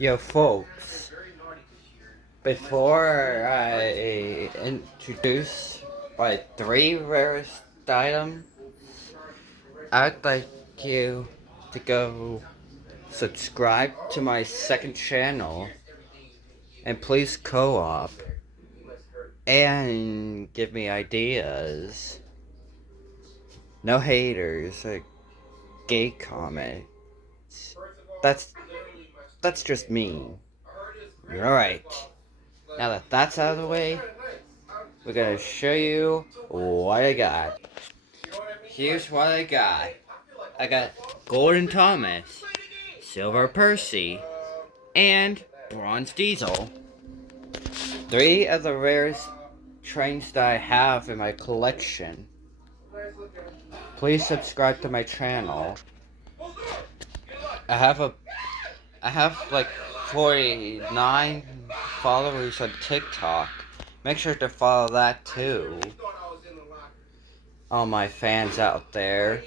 Yo, folks, before I introduce my three rarest items, I'd like you to go subscribe to my second channel and please co-op and give me ideas. No haters or gay comments. That's that's just me. Alright. Now that that's out of the way, we're gonna show you what I got. Here's what I got. I got Golden Thomas, Silver Percy, and Bronze Diesel. Three of the rarest trains that I have in my collection. Please subscribe to my channel. I have like 49 followers on TikTok. Make sure to follow that too. All my fans out there.